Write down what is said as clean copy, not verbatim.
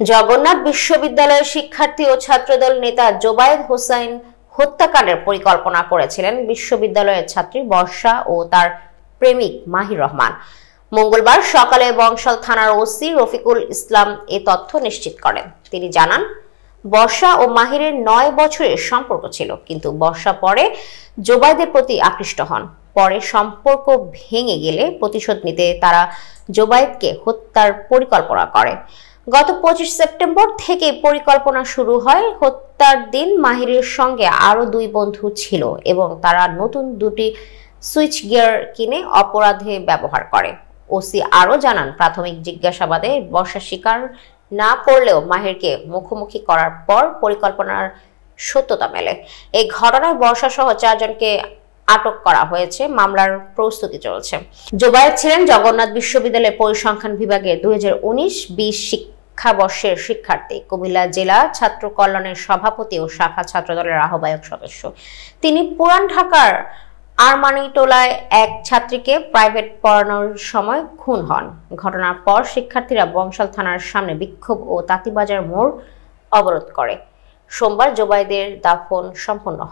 জগন্নাথ বিশ্ববিদ্যালয়ের শিক্ষার্থী ও ছাত্রদল নেতা জোবায়েদ হোসাইন হত্যাকাণ্ডের পরিকল্পনা করেছিলেন বিশ্ববিদ্যালয়ের ছাত্রী বর্ষা ও তার প্রেমিক মাহির রহমান। মঙ্গলবার সকালে বংশাল থানার ওসি রফিকুল ইসলাম এ তথ্য নিশ্চিত করেন। তিনি জানান, বর্ষা ও মাহিরের 9 বছরের সম্পর্ক ছিল, কিন্তু বর্ষা পরে জোবায়েদের প্রতি আকৃষ্ট হন। পরে সম্পর্ক ভেঙে গেলে প্রতিশোধ নিতে তারা জোবায়েদকে হত্যার পরিকল্পনা করে। গত 25 সেপ্টেম্বর থেকে পরিকল্পনা শুরু হয়। হত্যার দিন মাহিরের সঙ্গে আরো 2 বন্ধু ছিল এবং তারা নতুন 2টি সুইচ গিয়ার কিনে অপরাধে ব্যবহার করে। ওসি আরো জানান, প্রাথমিক জিজ্ঞাসাবাদে বর্ষা স্বীকার না করলেও মাহিরকে মুখোমুখি করার পর পরিকল্পনার সত্যতা মেলে। এই ঘটনায় বর্ষা সহ 4 জনকে আটক করা হয়েছে। মামলার প্রস্তুতি চলছে। জোবায়েদ ছিলেন জগন্নাথ বিশ্ববিদ্যালয়ের পরিসংখ্যান বিভাগে 2019-20 শিক্ষাবর্ষের শিক্ষার্থী। কুমিল্লা জেলা ছাত্র কল্যাণের সভাপতি ও শাখা ছাত্রদলের আহ্বায়ক সদস্য। তিনি পুরান ঢাকার আরমানিটোলায় এক ছাত্রীকে প্রাইভেট পড়ানোর সময় খুন হন। ঘটনার পর শিক্ষার্থীরা বংশাল থানার সামনে বিক্ষোভ ও তাঁতীবাজার মোড় অবরোধ করে। সোমবার জোবায়েদের দাফন সম্পন্ন হয়।